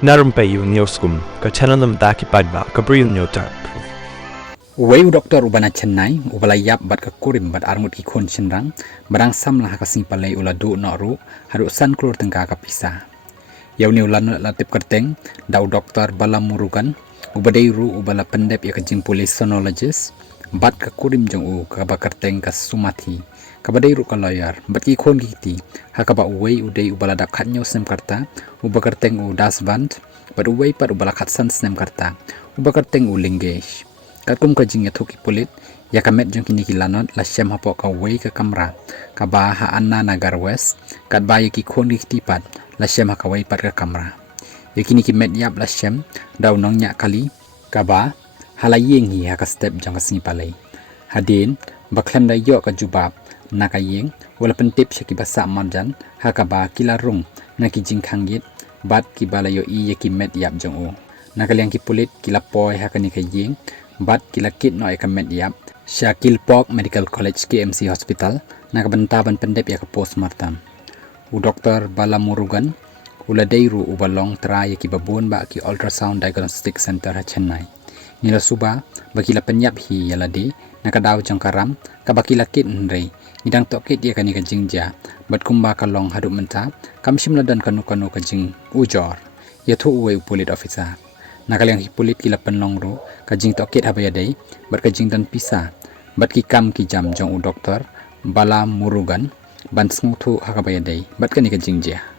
Na Rympei U ke Chennai ki paidbah ke Bri U Hynñiewtrep. Wei Doktor ubana Chennai ubala yap bat ka kurim bat armut ki khun chinrang barang sam lah ka palai ula du no ru haru san klur tengka ka pisa yau ni ulan la tip kyrteng dau Doktor bala murugan ubadai ru ubala pendep ya ka jing police sonologist bat ka kurim jong u ka ba kyrteng ka sumati ka badai ru ka lawyer bat ki khun ki ha ka ba wei udai ubala dak khat nyo sem karta uba kyrteng u dasband bat wei pat ubala khat san sem karta uba kyrteng u lingesh kakum ka jing yathuki pulit ya kamet jong kini kilanot la shem hapo ka wei ka kamra ka ba ha anna nagar west kat ba yaki khon ki tipat la shem ha ka wei pat ka kamra yakini ki met yap la shem daw nong nya kali ka ba halayeng hi ha ka step jong ka singi palai hadin baklem da yo ka jubab na ka yeng wala pentip shaki basa marjan ha ka ba kilarung na ki jing khangit bat ki balayo i yaki met yap jong u na kaliang ki pulit kilapoy ha ka ni ka yeng bat kilakit no ekamet yap Shakil Pok Medical College KMC Hospital nakabanta ban pendep ya ka postmortem u Doktor bala murugan ula deiru ubalong tra ya ki babun ba ki ultrasound diagnostic center ha Chennai nila suba bakila Pyniap hi ialade nakadaw jang karam ka bakilakit nrei nidang tokit ya kani ka jingja bat kumba ka long hadu menta kamshim ladan kanu ka jing ujor yathu uwe pulit officer nakaliang hipulit kila penlong ro kajing tokit habaya dei bat kajing dan pisa bat ki kam ki jam jong u Doktor bala murugan ban snguthu hakabaya dei bat kani kajing ja